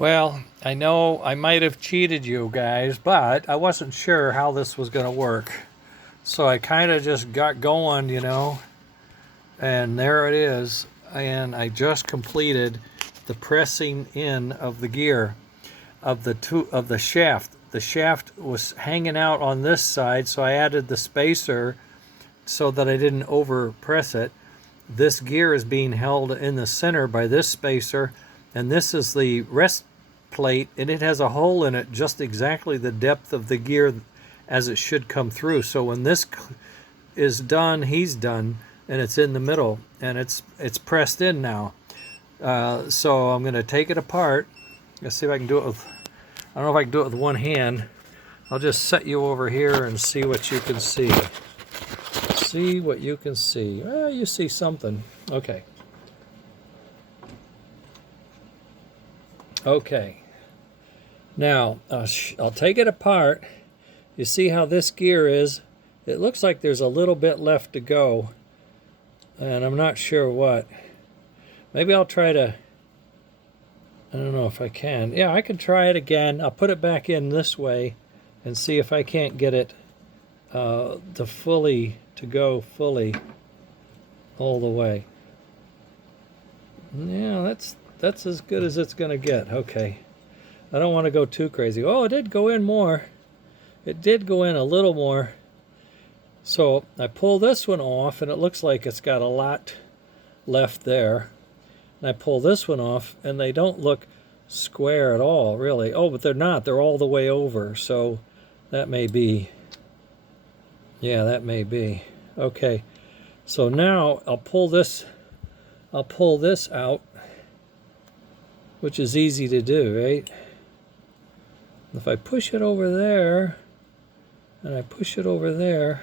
Well, I know I might have cheated you guys, but I wasn't sure how this was going to work. So I kind of just got going, and there it is. And I just completed the pressing in of the gear of the shaft. The shaft was hanging out on this side, so I added the spacer so that I didn't over press it. This gear is being held in the center by this spacer, and this is the rest plate, and it has a hole in it just exactly the depth of the gear as it should come through. So when this is done, he's done, and it's in the middle, and it's pressed in now. So I'm going to take it apart. Let's see if I can do it with, I don't know if I can do it with one hand. I'll just set you over here and see what you can see. See what you can see. Well, you see something. Okay. Okay. Now, I'll take it apart. You see how this gear is? It looks like there's a little bit left to go, and I'm not sure what. Maybe I'll try to, I don't know if I can. Yeah, I can try it again. I'll put it back in this way and see if I can't get it to go fully all the way. Yeah, that's as good as it's going to get. Okay. I don't want to go too crazy. Oh, it did go in more. It did go in a little more. So I pull this one off, and it looks like it's got a lot left there. And I pull this one off, and they don't look square at all, really. Oh, but they're not. They're all the way over. So that may be, yeah, that may be. Okay. So now I'll pull this out, which is easy to do, right? If I push it over there, and I push it over there,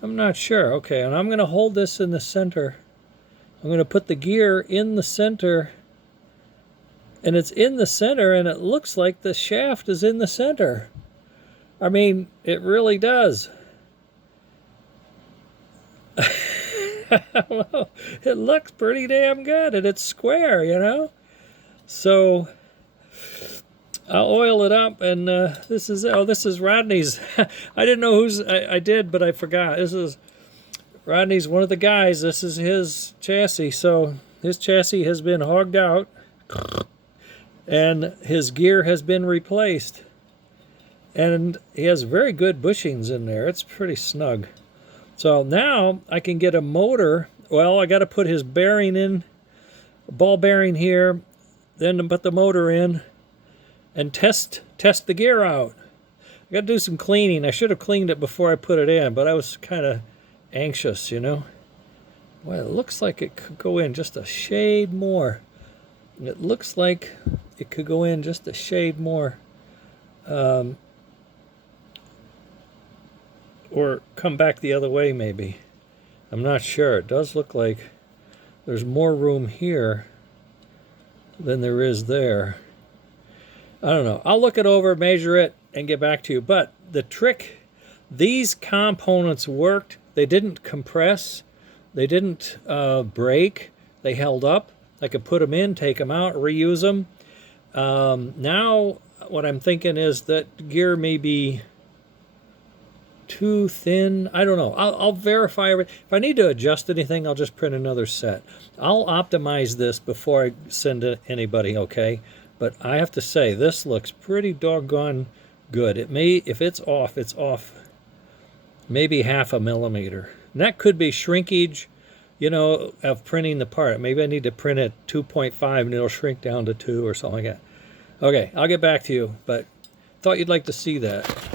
I'm not sure. Okay, and I'm going to hold this in the center. I'm going to put the gear in the center, and it's in the center, and it looks like the shaft is in the center. I mean, it really does. Well, it looks pretty damn good, and it's square, So I'll oil it up, and this is Rodney's. I didn't know whose I did, but I forgot. This is Rodney's, one of the guys. This is his chassis. So his chassis has been hogged out, and his gear has been replaced. And he has very good bushings in there. It's pretty snug. So now I can get a motor. Well, I got to put his bearing in, ball bearing here, then put the motor in, and test the gear out. I got to do some cleaning. I should have cleaned it before I put it in, but I was kind of anxious, Well, it looks like it could go in just a shade more. It looks like it could go in just a shade more. Or come back the other way, maybe. I'm not sure. It does look like there's more room here than there is there. I don't know. I'll look it over, measure it, and get back to you. But the trick, these components worked. They didn't compress. They didn't break. They held up. I could put them in, take them out, reuse them. Now, what I'm thinking is that gear may be too thin. I don't know. I'll verify everything. If I need to adjust anything, I'll just print another set. I'll optimize this before I send it to anybody, okay? But I have to say, this looks pretty doggone good. It may, if it's off maybe 0.5 millimeter. And that could be shrinkage, of printing the part. Maybe I need to print it 2.5 and it'll shrink down to 2 or something like that. Okay, I'll get back to you, but thought you'd like to see that.